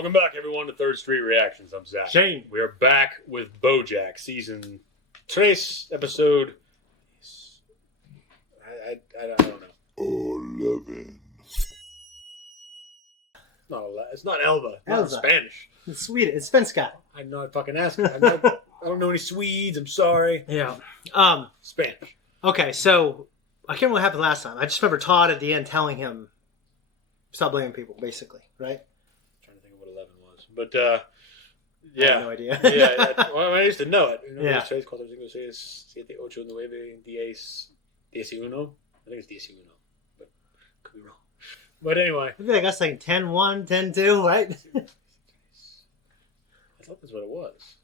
Welcome back, everyone, to Third Street Reactions. I'm Zack. Shane. We are back with BoJack, season 3, episode... I don't know. 11. It's not Elva. It's not Spanish. It's Swedish. It's Svenska. I'm not fucking asking. I don't know any Swedes. I'm sorry. Yeah. Spanish. Okay, so I can't remember what happened last time. I just remember Todd at the end telling him, stop blaming people, basically, right? I'm trying to think of what 11 was. But, yeah. I have no idea. Yeah. Well, I used to know it. Yeah. 3, 4, 5, 6, 7, 8, 9, 10, 11. I think it's 11. But could be wrong. But anyway. I feel like that's like 10-1, 10-2, right? I thought that's what it was.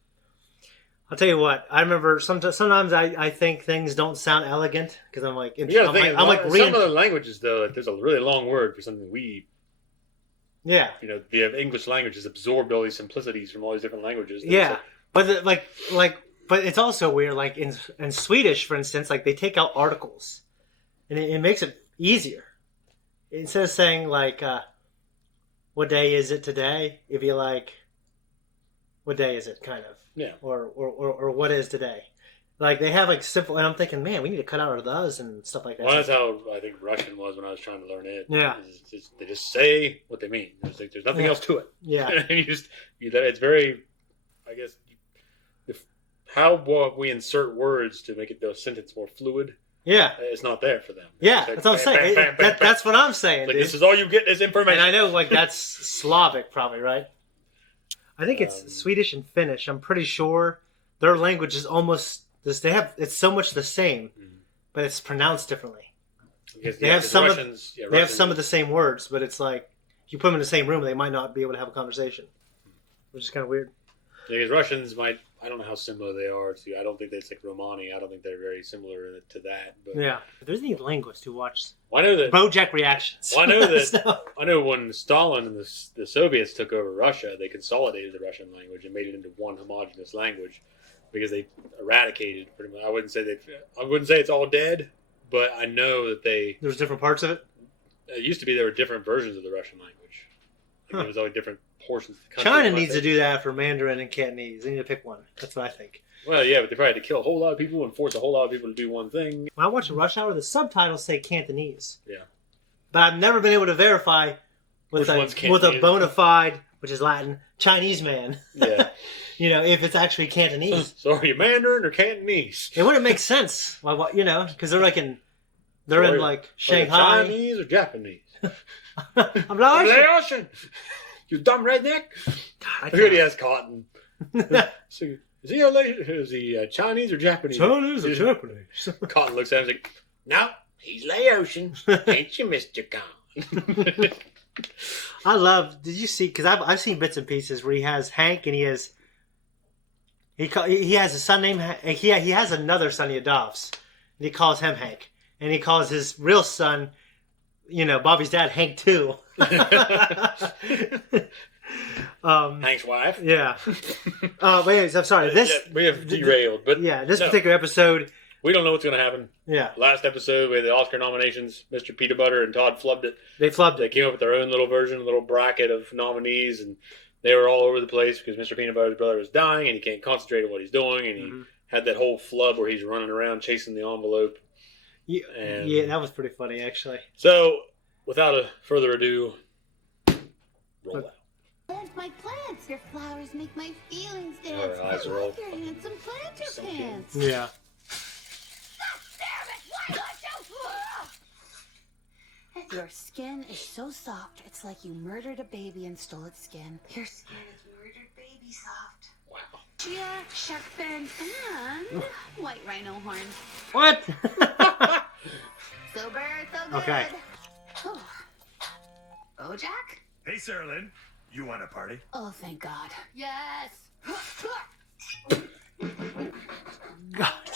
I'll tell you what. I remember sometimes I think things don't sound elegant because I'm like, some of the languages though, like, there's a really long word for something we. Yeah. You know, the English language has absorbed all these simplicities from all these different languages. Yeah, but but it's also weird. Like in Swedish, for instance, like they take out articles, and it makes it easier. Instead of saying like, "What day is it today?" It'd be like, "What day is it?" Kind of. Yeah. Or what is today? Like they have like simple, and I'm thinking, man, we need to cut out our those and stuff like that. Well, that's how I think Russian was when I was trying to learn it. Yeah. They just say what they mean. There's nothing else to it. Yeah. And it's very, I guess, how we insert words to make the sentence more fluid. Yeah. It's not there for them. Yeah, that's what I'm saying. That's what I'm saying. Like, this is all you get is information. And I know, like, that's Slavic, probably, right? I think it's Swedish and Finnish. I'm pretty sure their language is almost this. It's so much the same, but it's pronounced differently. They have some of the same words, but it's like if you put them in the same room, they might not be able to have a conversation, which is kind of weird. Yeah, because Russians might. I don't know how similar they are to. I don't think it's like Romani. I don't think they're very similar to that. But yeah, if there's any linguists who watch. Well, I know that BoJack reactions. Well, I know that. So. I know when Stalin and the Soviets took over Russia, they consolidated the Russian language and made it into one homogeneous language because they eradicated pretty much. I wouldn't say it's all dead, but I know that There's different parts of it. It used to be there were different versions of the Russian language. Like, there was always different portions of the country. China needs to do that for Mandarin and Cantonese. They need to pick one. That's what I think. Well, yeah, but they probably had to kill a whole lot of people and force a whole lot of people to do one thing. When I watch Rush Hour, the subtitles say Cantonese. Yeah. But I've never been able to verify with a bona fide, which is Latin, Chinese man. Yeah. You know, if it's actually Cantonese. So are you Mandarin or Cantonese? It wouldn't make sense. Well, you know, because they're in like Shanghai. Chinese or Japanese? I'm Laotian. You dumb redneck. God, I heard he has cotton. So, is he Chinese or Japanese? Chinese or Japanese? Cotton looks at him and is like, no, he's Laotian. Ain't you, Mr. Khan? I love. Did you see? Because I've seen bits and pieces where he has Hank and he has a son named he has another son he adopts and he calls him Hank and he calls his real son, you know, Bobby's dad, Hank too. Hank's wife. Yeah. But anyways, I'm sorry. We have derailed, but this particular episode, we don't know what's going to happen. Yeah. Last episode, we had the Oscar nominations. Mr. Peanut Butter and Todd flubbed it. They flubbed it. They came up with their own little version, a little bracket of nominees, and they were all over the place because Mr. Peanut Butter's brother was dying, and he can't concentrate on what he's doing, and he had that whole flub where he's running around chasing the envelope. Yeah, that was pretty funny, actually. So, without further ado, roll out. Plant my plants. Your flowers make my feelings dance. I like your handsome planter pants. Yeah. Damn it! Why don't you? Your skin is so soft, it's like you murdered a baby and stole its skin. Your skin is murdered baby soft. Wow. Chia, shark fin, and white rhino horn. What? So bird, so good. Okay. Oh. BoJack? Hey, Sarah Lynn. You want a party? Oh, thank God. Yes. God.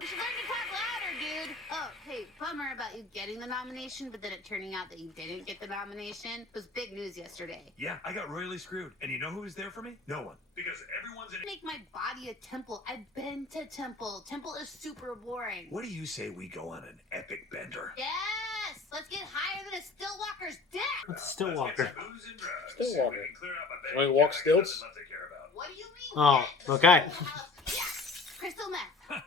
You should learn to talk louder, dude. Oh, hey, bummer about you getting the nomination, but then it turning out that you didn't get the nomination. It was big news yesterday. Yeah, I got royally screwed. And you know who was there for me? No one. Because everyone's in... Make my body a temple. I've been to temple. Temple is super boring. What do you say we go on an epic bender? Yes! Let's get higher than a Stillwalker's dick. What's Stillwalker? Stillwalker. I mean, walk stilts. What do you mean? Oh, okay. Yes. Crystal meth.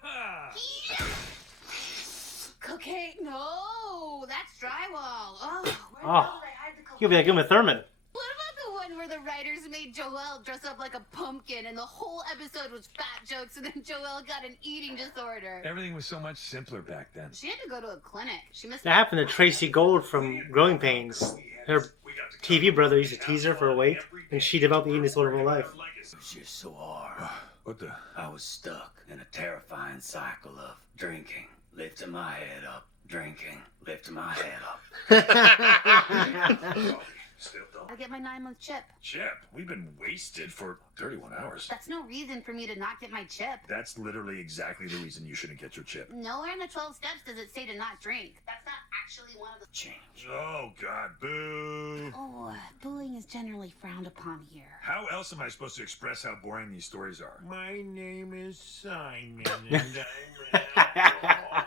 Yes. Cocaine. No, that's drywall. Oh, where Oh. did I hide the cocaine? You'll be like Uma Thurman. What about the one where the writers made Joelle dress up like a pumpkin and the whole episode was fat jokes and then Joelle got an eating disorder? Everything was so much simpler back then. She had to go to a clinic. She missed That happened to Tracy Gold from Growing Pains. Her TV brother used to tease her for weight, and she developed the eating disorder her life. It was just so hard. What the? I was stuck in a terrifying cycle of drinking, lifting my head up, drinking, lifting my head up. Still don't. I get my 9-month chip. Chip, we've been wasted for 31 hours. That's no reason for me to not get my chip. That's literally exactly the reason you shouldn't get your chip. Nowhere in the 12 steps does it say to not drink. That's not actually one of the... Change. Oh, God, boo. Oh, bullying is generally frowned upon here. How else am I supposed to express how boring these stories are? My name is Simon, and I'm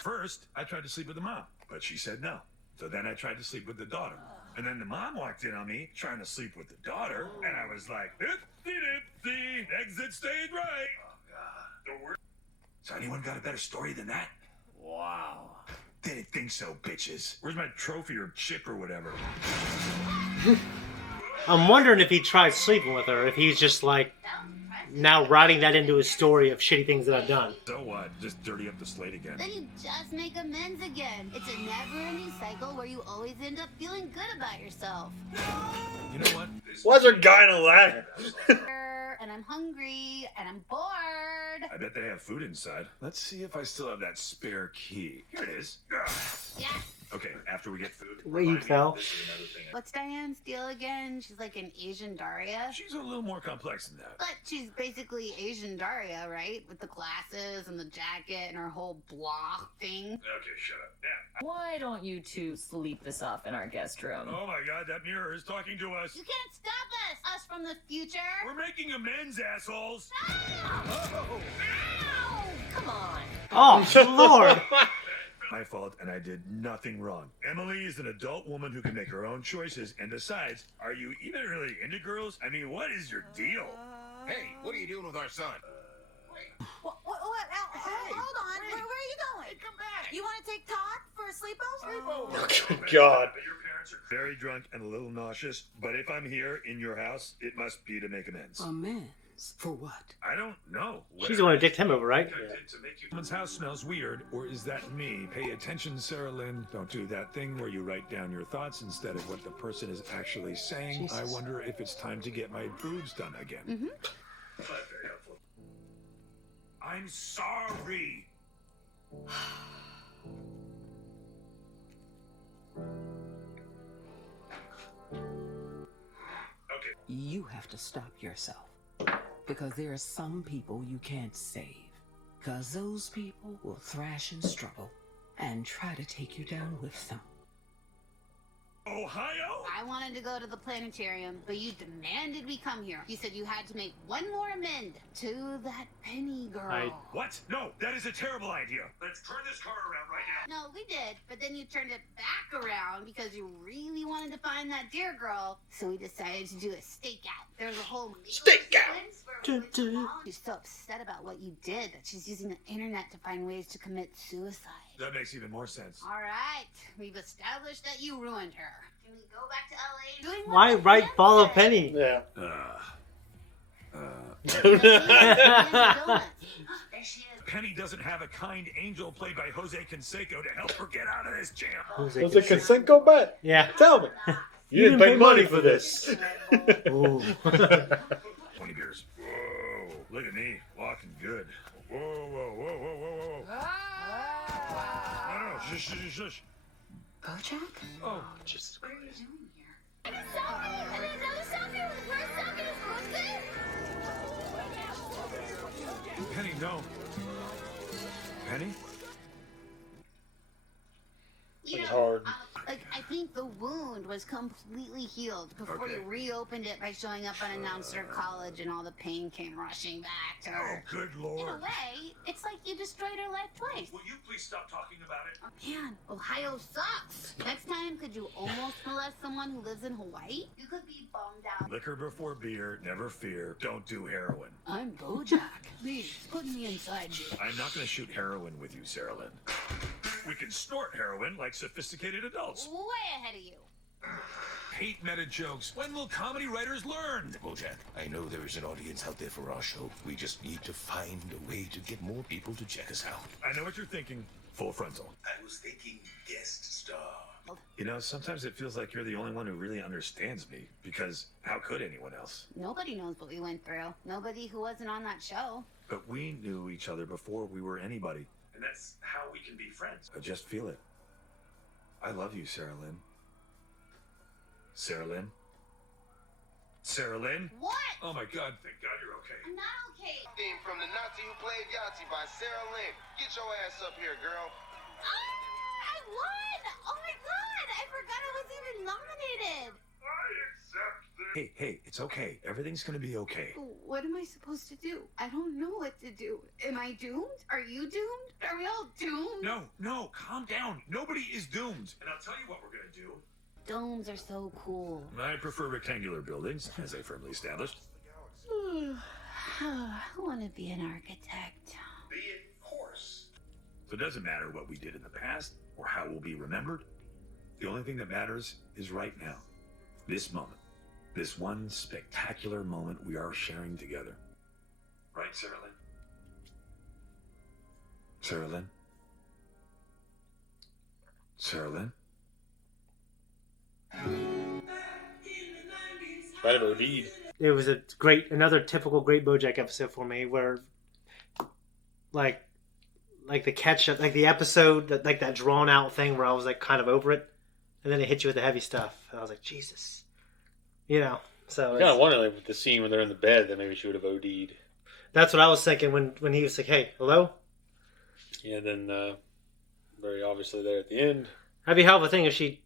First, I tried to sleep with the mom, but she said no. So then I tried to sleep with the daughter. And then the mom walked in on me trying to sleep with the daughter, and I was like, "Oopsie-doopsie, exit stage right." Oh, God. The worst. So anyone got a better story than that? Wow. Didn't think so, bitches. Where's my trophy or chip or whatever? I'm wondering if he tried sleeping with her, if he's just like now writing that into his story of shitty things that I've done. So what? Just dirty up the slate again. Then you just make amends again. It's a never-ending cycle where you always end up feeling good about yourself. You know what? Why is there a guy in a ladder? And I'm hungry, and I'm bored. I bet they have food inside. Let's see if I still have that spare key. Here it is. Yes. Okay, after we get food. The way you remind me fell. of this is another thing. What's Diane's deal again? She's like an Asian Daria. She's a little more complex than that. But she's basically Asian Daria, right? With the glasses and the jacket and her whole blah thing. Okay, shut up. Yeah. Why don't you two sleep this off in our guest room? Oh my God, that mirror is talking to us. You can't stop us from the future. We're making amends, assholes. Ow! Come on. Oh, Lord! My fault, and I did nothing wrong. Emily is an adult woman who can make her own choices, and besides, are you even really into girls? I mean, what is your deal? Hey, what are you doing with our son? What? Hold on. Where are you going? Come back. You want to take Todd for a sleepover? Oh, God. Your parents are very drunk and a little nauseous, but if I'm here in your house, it must be to make amends. Amends? For what? I don't know. She's the one who dicked him over, right? Someone's house smells weird, or is that me? Pay attention, Sarah Lynn. Don't do that thing where you write down your thoughts instead of what the person is actually saying. Jesus. I wonder if it's time to get my boobs done again. Mm-hmm. Not very helpful. I'm sorry. Okay. You have to stop yourself. Because there are some people you can't save. Because those people will thrash and struggle and try to take you down with them. Ohio? I wanted to go to the planetarium, but you demanded we come here. You said you had to make one more amend to that Penny girl. What? No, that is a terrible idea. Let's turn this car around right now. No, we did, but then you turned it back around because you really wanted to find that dear girl. So we decided to do a stakeout. There was a whole Dun-dun. She's so upset about what you did that she's using the internet to find ways to commit suicide. That makes even more sense. All right, we've established that you ruined her. Can we go back to LA? Doing what Why the write fans Follow say? Penny? Yeah. There she is. Penny doesn't have a kind angel played by Jose Canseco to help her get out of this jam. Was it consent go bet? Yeah. Tell me. You didn't pay money for this. Ooh. 20 beers. Whoa, look at me, walking good. Whoa, whoa, whoa, whoa, whoa, whoa. No, shush, shush, shush. BoJack? Oh, Jesus What are Christ. you doing here? And a selfie! And another selfie with her second birthday? Penny, no. Penny? You It's know, hard. like, I think the wound wound was completely healed before Okay. you reopened it by showing up unannounced at her college and all the pain came rushing back to Oh, her. good In lord. a way, it's like you destroyed her life twice. Will you please stop talking about it? Oh, man, Ohio sucks. Next time, could you almost molest someone who lives in Hawaii? You could be bummed out. Liquor before beer, never fear. Don't do heroin. I'm BoJack. Please, put me inside you. I'm not going to shoot heroin with you, Sarah Lynn. We can snort heroin like sophisticated adults. Way ahead of you. Hate meta jokes. When will comedy writers learn? BoJack, I know there is an audience out there for our show. We just need to find a way to get more people to check us out. I know what you're thinking. Full frontal. I was thinking guest star. You know, sometimes it feels like you're the only one who really understands me, because how could anyone else? Nobody knows what we went through. Nobody who wasn't on that show. But we knew each other before we were anybody. And that's how we can be friends. I just feel it. I love you, Sarah Lynn. Sarah Lynn? Sarah Lynn? What? Oh my god, thank god you're okay. I'm not okay. Theme from The Nazi Who Played Yahtzee by Sarah Lynn. Get your ass up here, girl. I won! Oh my god! I forgot I was even nominated. I accept this. Hey, it's okay. Everything's gonna be okay. What am I supposed to do? I don't know what to do. Am I doomed? Are you doomed? Are we all doomed? No, calm down. Nobody is doomed. And I'll tell you what we're gonna do. Domes are so cool. I prefer rectangular buildings, as I firmly established. I want to be an architect. Be it horse. So it doesn't matter what we did in the past or how we'll be remembered. The only thing that matters is right now. This moment. This one spectacular moment we are sharing together. Right, Sarah Lynn? Sarah Lynn? Sarah Lynn? Might have OD'd. It was another typical great BoJack episode for me, where like the catch up, like the episode that like that drawn out thing where I was like kind of over it, and then it hit you with the heavy stuff, and I was like, Jesus, you know. So I kind of wonder, like, with the scene when they're in the bed, that maybe she would have OD'd. that's what I was thinking when he was like, "Hey, hello." Yeah, then very obviously there at the end. That'd be a hell of a thing if she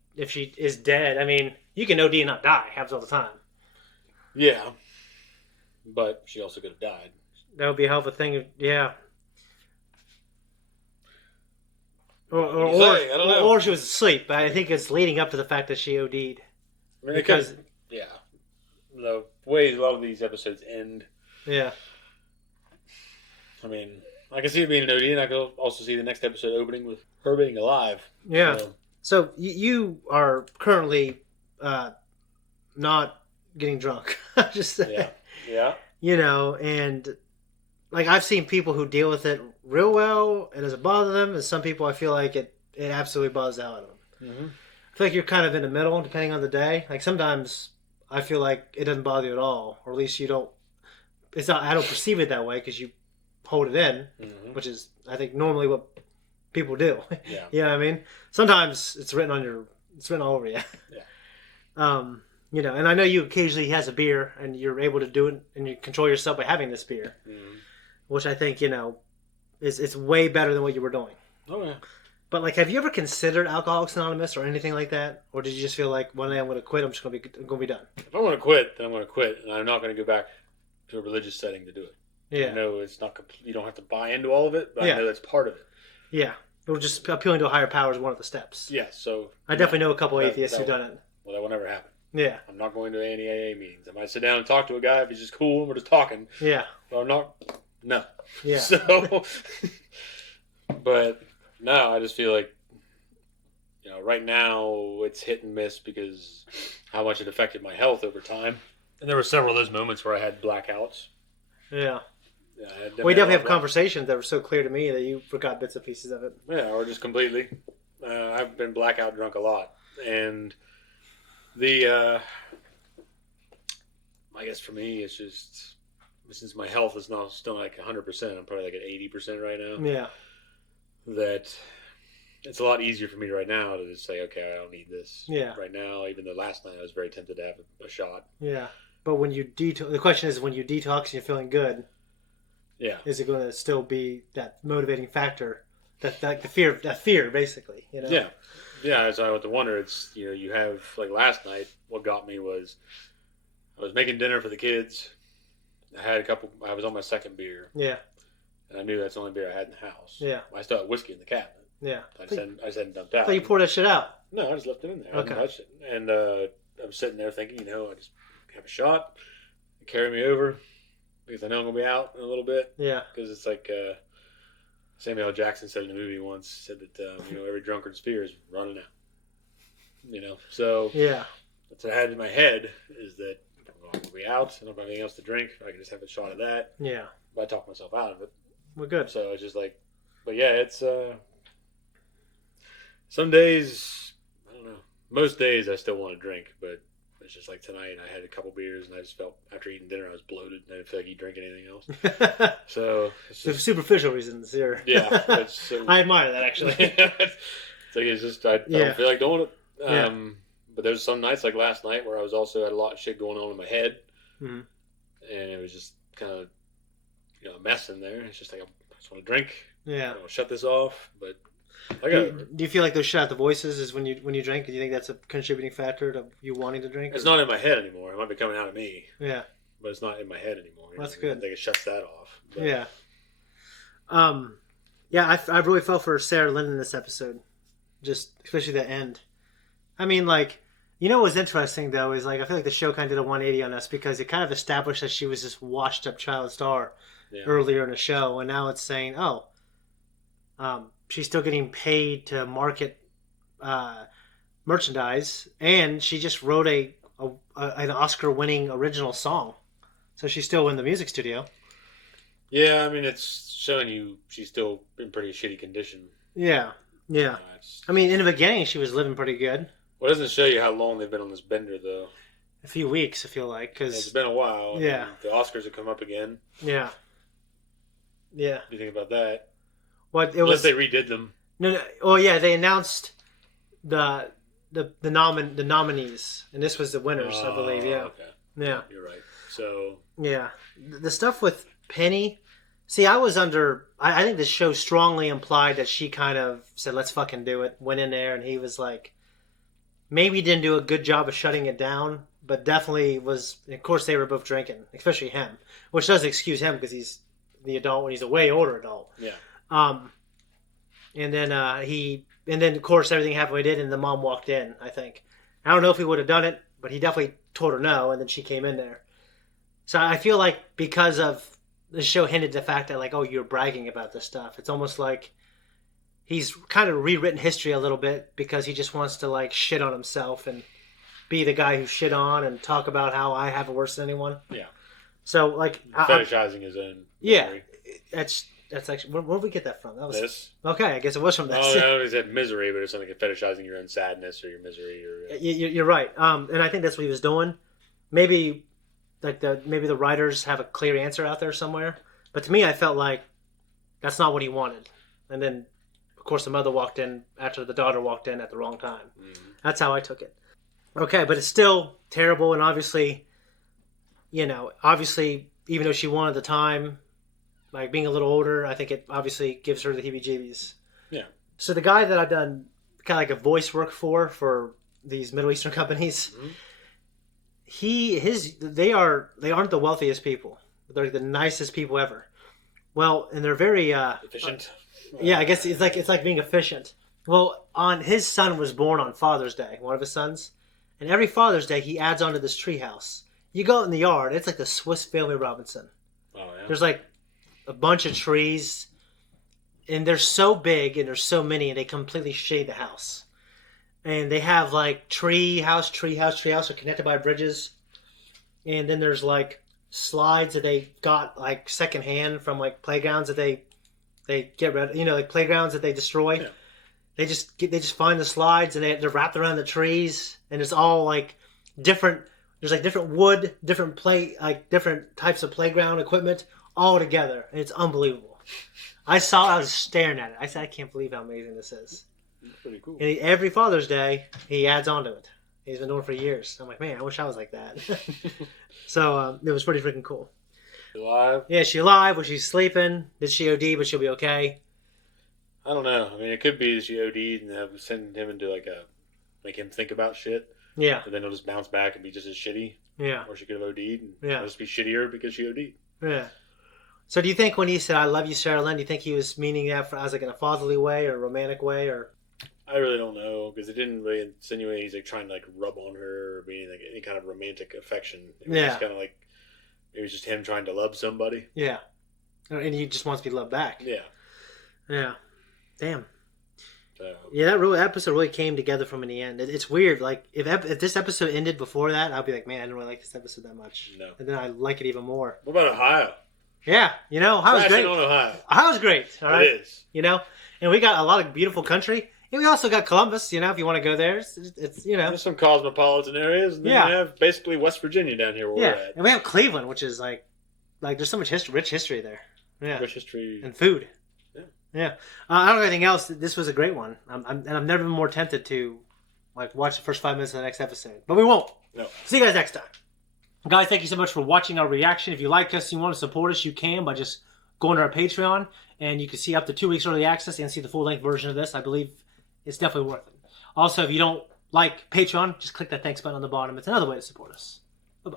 is dead. I mean, you can OD and not die. Happens all the time. Yeah, but she also could have died. That would be a hell of a thing. Yeah. I don't know. Or she was asleep. But I think it's leading up to the fact that she OD'd. I mean, Because yeah, the way a lot of these episodes end. yeah, I mean, I can see it being an OD, and I can also see the next episode opening with her being alive. yeah. So, So you are currently not getting drunk. Just yeah. you know, and like I've seen people who deal with it real well, it doesn't bother them, and some people I feel like it absolutely bothers the hell out of them. Mm-hmm. I feel like you're kind of in the middle, depending on the day. Like sometimes I feel like it doesn't bother you at all, or at least you don't. It's not. I don't perceive it that way because you hold it in, Mm-hmm. which is I think normally what people do. Yeah. You know what I mean? Sometimes it's written all over you. Yeah. You know, and I know you occasionally has a beer, and you're able to do it, and you control yourself by having this beer, Mm-hmm. which I think is way better than what you were doing. Oh yeah. But like, have you ever considered Alcoholics Anonymous or anything like that, or did you just feel like one day I'm going to quit? I'm just going to be done. If I want to quit, then I'm going to quit, and I'm not going to go back to a religious setting to do it. Yeah, I know it's not. You don't have to buy into all of it, but Yeah. I know that's part of it. yeah. Or just appealing to a higher power is one of the steps. Yeah. So I definitely know a couple That- atheists who've that- done it. well, that will never happen. Yeah, I'm not going to any AA meetings. I might sit down and talk to a guy if he's just cool and we're just talking. yeah, But I'm not. No. yeah. So, but no, I just feel like, right now it's hit and miss because how much it affected my health over time. And there were several of those moments where I had blackouts. Yeah. Yeah, I had We definitely have blackouts. conversations that were so clear to me that you forgot bits and pieces of it. Yeah, or just completely. I've been blackout drunk a lot, and I guess for me, it's just since my health is now still like 100%, I'm probably like at 80% right now. Yeah, That it's a lot easier for me right now to just say, okay, I don't need this Yeah. right now. Even though last night I was very tempted to have a shot. yeah. But when you the question is, when you detox and you're feeling good, Yeah, is it going to still be that motivating factor? That fear, basically. yeah. Yeah, so I went to wonder. It's you have like last night. What got me was I was making dinner for the kids. I had a couple. I was on my second beer. Yeah. And I knew that's the only beer I had in the house. Yeah. I still had whiskey in the cabinet. Yeah. I just hadn't dumped out. So you poured that shit out? No, I just left it in there. I Okay. didn't touch it. And I was sitting there thinking, I just have a shot, carry me over, because I know I'm going to be out in a little bit. Yeah. Because it's like Samuel L. Jackson said in the movie once, said that, every drunkard's fear is running out. So yeah. That's what I had in my head, is that I'm going to be out, I don't have anything else to drink, I can just have a shot of that. Yeah. But I talked myself out of it. Well, good. So it's just like, but yeah, it's some days, I don't know. Most days I still want to drink, but it's just like tonight I had a couple beers and I just felt after eating dinner I was bloated and I didn't feel like eating drink anything else. So it's The just, superficial reasons here. yeah, it's so, I admire that actually. it's like it's just I Yeah. don't feel like doing it. Yeah. But there's some nights like last night where I was also had a lot of shit going on in my head, Mhm. and it was just kind of a mess in there. It's just like I just want to drink. Yeah. I'll shut this off, but I Do got. you feel like those shut out the voices is when you drink? Do you think that's a contributing factor to you wanting to drink? It's not in my head anymore. It might be coming out of me, Yeah. but it's not in my head anymore. That's I good. think it shuts that off. But, Yeah. Yeah, I really felt for Sarah Lynn in this episode. Just, especially the end. I mean, like, what was interesting, though, is, like, I feel like the show kind of did a 180 on us because it kind of established that she was this washed-up child star Yeah. earlier in the show, and now it's saying, she's still getting paid to market merchandise, and she just wrote an Oscar-winning original song. So she's still in the music studio. Yeah, I mean, it's showing you she's still in pretty shitty condition. Yeah, yeah. I mean, in the beginning, she was living pretty good. Well, it doesn't show you how long they've been on this bender, though. A few weeks, I feel like, It's because been a while. Yeah. The Oscars have come up again. yeah. What do you think about that? What it Unless was? they redid them. No. Oh, yeah. They announced the nominees, and this was the winners, I believe. Yeah. Okay. Yeah. You're right. So. Yeah. The stuff with Penny. See, I think the show strongly implied that she kind of said, "Let's fucking do it." Went in there, and he was like, maybe didn't do a good job of shutting it down, but definitely was. Of course, they were both drinking, especially him, which does excuse him because he's the adult when he's a way older adult. Yeah. And then of course everything happened we did, and the mom walked in. I think I don't know if he would have done it, but he definitely told her no, and then she came in there. So I feel like because of the show hinted the fact that like, oh, you're bragging about this stuff. It's almost like he's kind of rewritten history a little bit because he just wants to like shit on himself and be the guy who shit on and talk about how I have it worse than anyone. Yeah. So like Fetishizing his own. Yeah, misery. that's actually where did we get that from? That was This. okay. I guess it was from Oh, this. I don't know if he said misery, but it's something like fetishizing your own sadness or your misery. Or You're right, and I think that's what he was doing. Maybe the writers have a clear answer out there somewhere, but to me, I felt like that's not what he wanted. And then, of course, the mother walked in after the daughter walked in at the wrong time. Mm-hmm. That's how I took it. Okay, but it's still terrible, and obviously, even though she wanted the time, like being a little older, I think it obviously gives her the heebie-jeebies. Yeah. So the guy that I've done kind of like a voice work for these Middle Eastern companies, they aren't the wealthiest people. They're the nicest people ever. Well, and they're very efficient. Yeah, I guess it's like being efficient. Well, his son was born on Father's Day, one of his sons, and every Father's Day he adds onto this treehouse. You go out in the yard, it's like the Swiss Family Robinson. Oh yeah. There's like a bunch of trees, and they're so big and there's so many, and they completely shade the house. And they have like tree house are connected by bridges, and then there's like slides that they got like secondhand from like playgrounds that they get rid of, like playgrounds that they destroy. Yeah. They just find the slides and they're wrapped around the trees, and it's all like different. There's like different wood, different different types of playground equipment all together, and it's unbelievable. I was staring at it. I said, I can't believe how amazing this is. It's pretty cool. And every Father's Day, he adds on to it. He's been doing it for years. I'm like, man, I wish I was like that. So it was pretty freaking cool. She alive? Yeah, she alive. Was she sleeping? Did she OD? But she'll be okay. I don't know. I mean, it could be that she OD'd and send him into make him think about shit. Yeah. And then he'll just bounce back and be just as shitty. Yeah. Or she could have OD'd and Yeah. just be shittier because she OD'd. Yeah. So do you think when he said, I love you, Sarah Lynn, do you think he was meaning that as like in a fatherly way or a romantic way? Or I really don't know because it didn't really insinuate he's like trying to like rub on her or be like any kind of romantic affection. It was just kind of like it was just him trying to love somebody. Yeah. And he just wants to be loved back. Yeah. Yeah. Damn. So, yeah, that episode really came together from in the end. It's weird. Like if this episode ended before that, I'd be like, man, I didn't really like this episode that much. No. And then I like it even more. What about Ohio? Yeah, Ohio's great. On Ohio. Ohio's great. All right. It is. And we got a lot of beautiful country. And we also got Columbus. If you want to go there, it's There's some cosmopolitan areas. And then we have basically West Virginia down here where we're at. And we have Cleveland, which is like there's so much rich history there. Yeah. Rich history and food. Yeah. I don't know anything else. This was a great one. I've never been more tempted to watch the first 5 minutes of the next episode, but we won't. No. See you guys next time, guys. Thank you so much for watching our reaction. If you like us, you want to support us, you can by just going to our Patreon, and you can see up to 2 weeks early access and see the full length version of this. I believe it's definitely worth it. Also, if you don't like Patreon, just click that thanks button on the bottom. It's another way to support us. Bye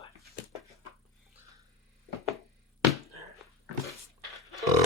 bye.